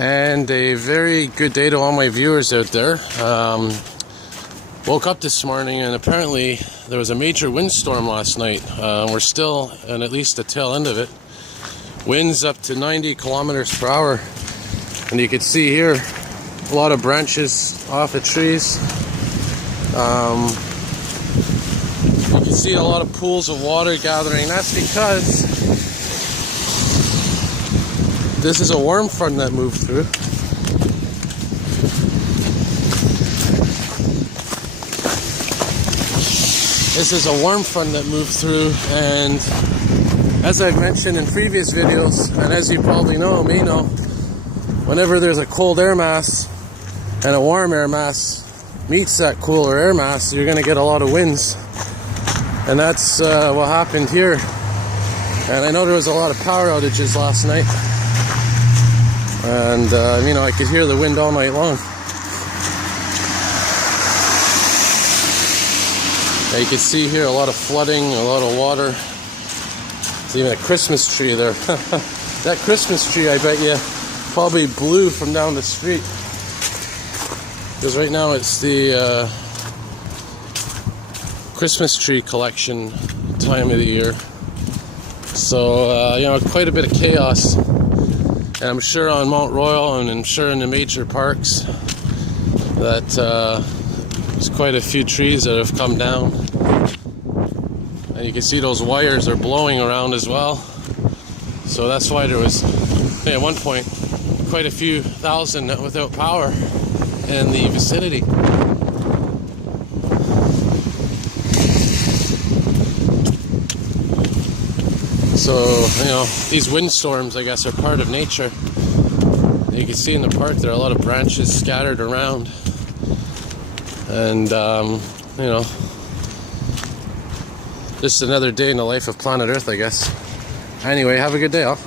And a very good day to all my viewers out there. Woke up this morning and apparently there was a major windstorm last night. We're still in at least the tail end of it. Winds up to 90 kilometers per hour. And you can see here a lot of branches off the trees. You can see a lot of pools of water gathering. That's because this is a warm front that moved through. This is a warm front that moved through, and as I've mentioned in previous videos, and as you probably may know, whenever there's a cold air mass and a warm air mass meets that cooler air mass, you're going to get a lot of winds. And that's what happened here. And I know there was a lot of power outages last night. And, I could hear the wind all night long. Now you can see here a lot of flooding, a lot of water. There's even a Christmas tree there. That Christmas tree, I bet you, probably blew from down the street. Because right now it's the Christmas tree collection time of the year. So, quite a bit of chaos. And I'm sure on Mount Royal and I'm sure in the major parks that there's quite a few trees that have come down. And you can see those wires are blowing around as well. So that's why there was, at one point, quite a few thousand without power in the vicinity. So, these windstorms, I guess, are part of nature. You can see in the park there are a lot of branches scattered around. And, just another day in the life of planet Earth, I guess. Anyway, have a good day, all.